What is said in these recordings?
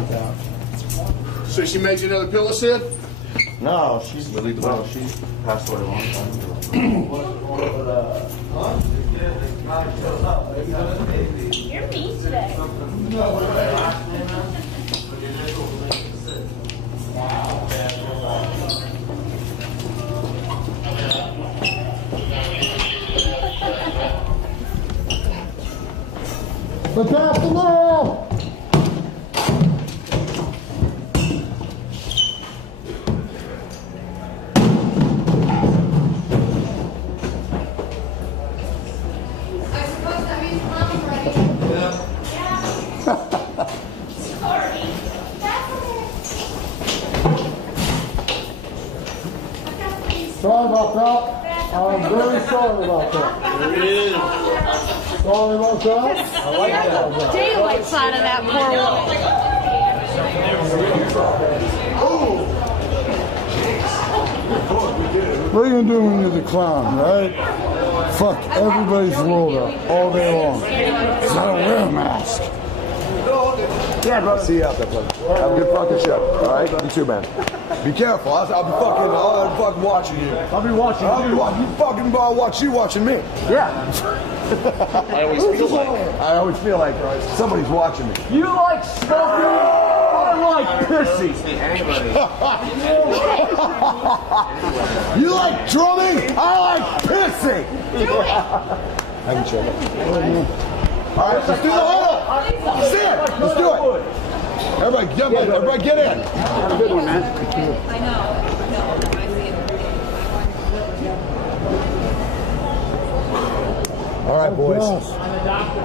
like that. So she made you another pillow, Sid? No, she passed away a long time ago. You're mean today. Look after now! Sorry about that. I'm very sorry about that. Sorry about that. I like that. Daylight's out of that poor What are you gonna do when you're the clown, right? Fuck everybody's world up all day long. 'Cause I don't wear a mask. Yeah, bro. See you out there, buddy. Have a good fucking show. All right, you too, man. Be careful. I'll be fucking watching you. I'll be watching. You fucking watch you watching me. Yeah. I always feel like somebody's watching me. You like smoking? I like pissy. You like drumming? I like pissy. I can chill. All right, let's do the whole. That's it. Let's do it. Everybody, jump in. Everybody, get in. Have a good one, man. I know. All right, boys.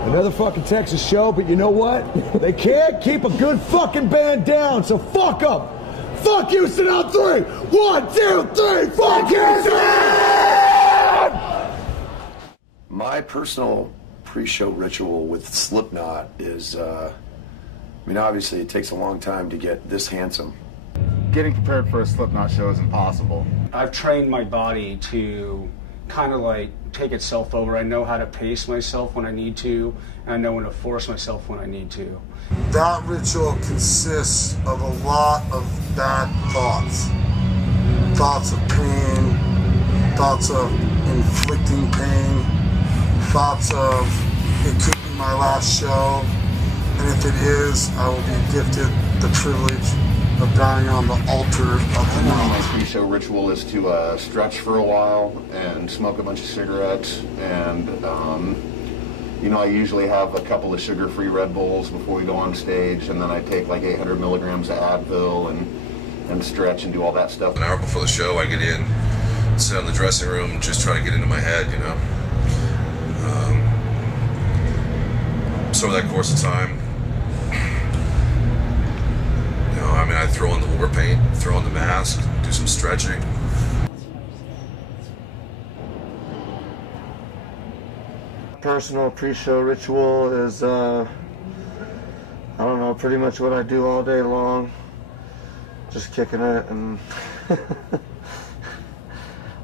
Another fucking Texas show, but you know what? They can't keep a good fucking band down, so fuck them. Fuck Houston on 3. 1, 2, 3. Fuck Houston! My personal pre-show ritual with Slipknot is, I mean, obviously it takes a long time to get this handsome. Getting prepared for a Slipknot show is impossible. I've trained my body to kind of like take itself over. I know how to pace myself when I need to, and I know when to force myself when I need to. That ritual consists of a lot of bad thoughts. Thoughts of pain, thoughts of inflicting pain, thoughts of it could be my last show, and if it is, I will be gifted the privilege of dying on the altar of the night. My pre-show ritual is to stretch for a while and smoke a bunch of cigarettes, and you know, I usually have a couple of sugar-free Red Bulls before we go on stage, and then I take like 800 milligrams of Advil and stretch and do all that stuff. An hour before the show, I get in, sit in the dressing room, and just try to get into my head, you know. So over that course of time, you know, I mean, I throw in the war paint, throw in the mask, do some stretching. Personal pre-show ritual is, I don't know, pretty much what I do all day long. Just kicking it, and I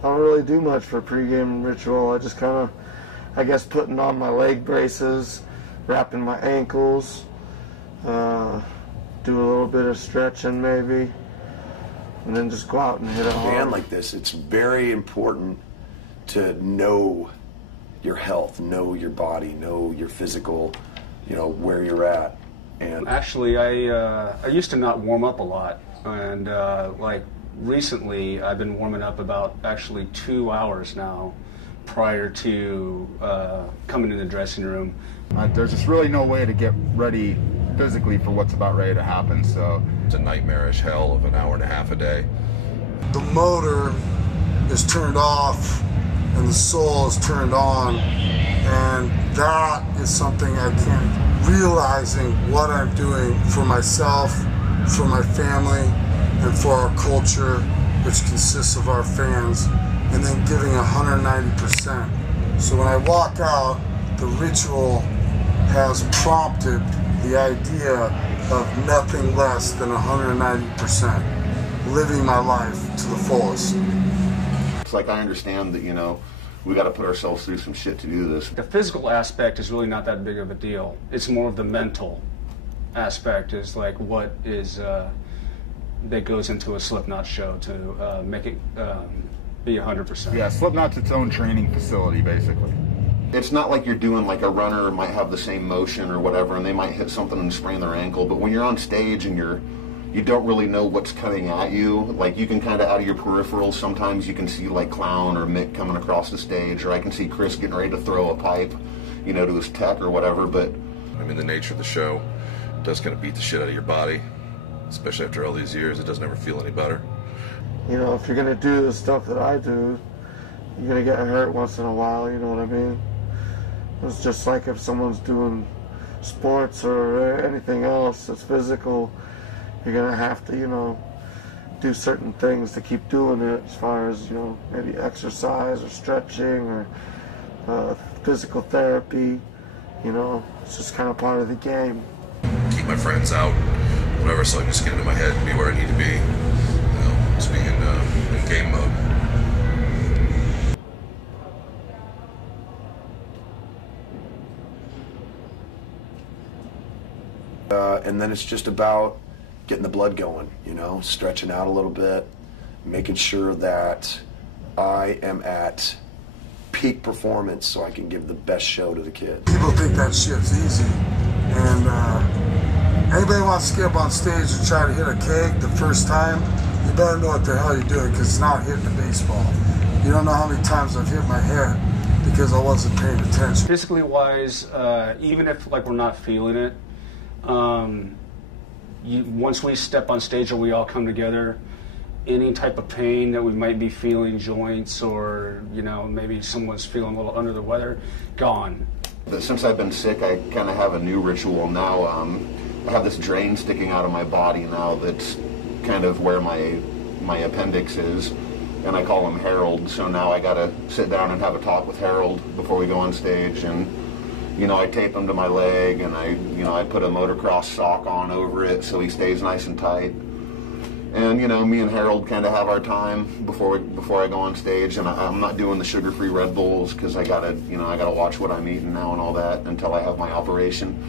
don't really do much for pre-game ritual. I just kind of, I guess, putting on my leg braces, wrapping my ankles, do a little bit of stretching maybe, and then just go out and hit it hard. In a band like this, it's very important to know your health, know your body, know your physical, you know, where you're at. And actually, I used to not warm up a lot, and like recently, I've been warming up about actually 2 hours now prior to coming in the dressing room. There's just really no way to get ready physically for what's about ready to happen, so It's a nightmarish hell of an hour and a half a day. The motor is turned off and the soul is turned on, and that is something I can't, realizing what I'm doing for myself, for my family, and for our culture, which consists of our fans, and then giving 190%. So when I walk out, the ritual has prompted the idea of nothing less than 190%, living my life to the fullest. it's like I understand that, you know, we got to put ourselves through some shit to do this. The physical aspect is really not that big of a deal. It's more of the mental aspect is like what is that goes into a Slipknot show to make it be 100%. Yeah, Slipknot's its own training facility, basically. It's not like you're doing like a runner might have the same motion or whatever, and they might hit something and sprain their ankle. But when you're on stage and you don't really know what's coming at you, like you can kind of out of your peripherals, sometimes you can see like Clown or Mick coming across the stage, or I can see Chris getting ready to throw a pipe, you know, to his tech or whatever. But I mean, the nature of the show does kind of beat the shit out of your body, especially after all these years. It doesn't ever feel any better. You know, if you're gonna do the stuff that I do, you're gonna get hurt once in a while, you know what I mean? It's just like if someone's doing sports or anything else that's physical, you're gonna have to, you know, do certain things to keep doing it, as far as, you know, maybe exercise or stretching or physical therapy. You know, it's just kind of part of the game. Keep my friends out, whatever, so I can just get into my head and be where I need to be. You know, just be in game mode. And then it's just about getting the blood going, you know, stretching out a little bit, making sure that I am at peak performance so I can give the best show to the kids. People think that shit's easy, and anybody wants to get up on stage and try to hit a keg the first time, you better know what the hell you're doing, because it's not hitting a baseball. You don't know how many times I've hit my head because I wasn't paying attention. Physically wise, even if like we're not feeling it, once we step on stage or we all come together, any type of pain that we might be feeling, joints, or, you know, maybe someone's feeling a little under the weather, gone. Since I've been sick, I kind of have a new ritual now. I have this drain sticking out of my body now that's kind of where my appendix is, and I call him Harold. So now I gotta sit down and have a talk with Harold before we go on stage, and you know, I tape him to my leg, and I put a motocross sock on over it so he stays nice and tight. And you know, me and Harold kind of have our time before I go on stage, and I'm not doing the sugar-free Red Bulls because I gotta watch what I'm eating now and all that until I have my operation.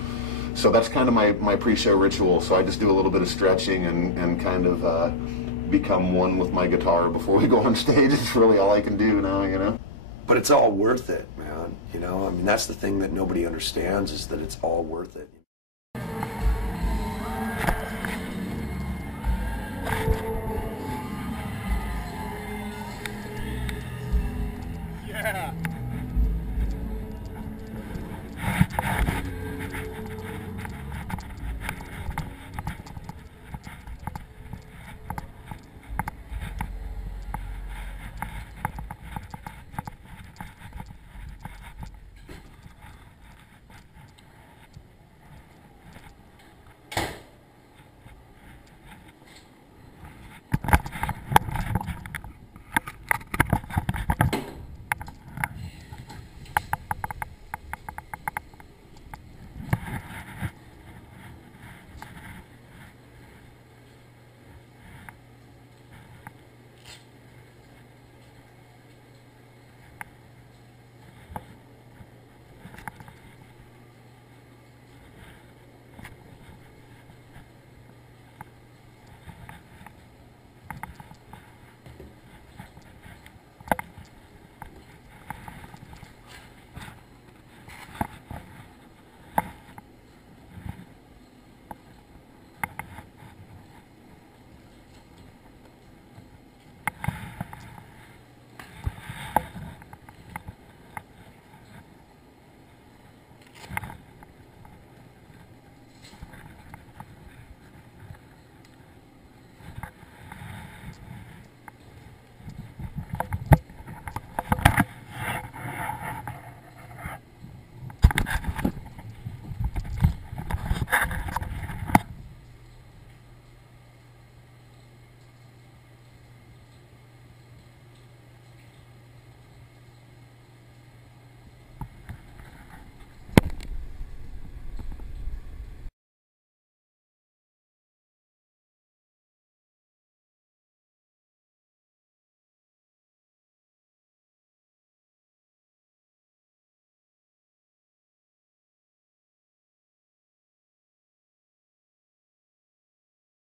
So that's kind of my pre-show ritual. So I just do a little bit of stretching and kind of become one with my guitar before we go on stage. It's really all I can do now, you know. But it's all worth it, man. You know, I mean, that's the thing that nobody understands, is that it's all worth it. Yeah.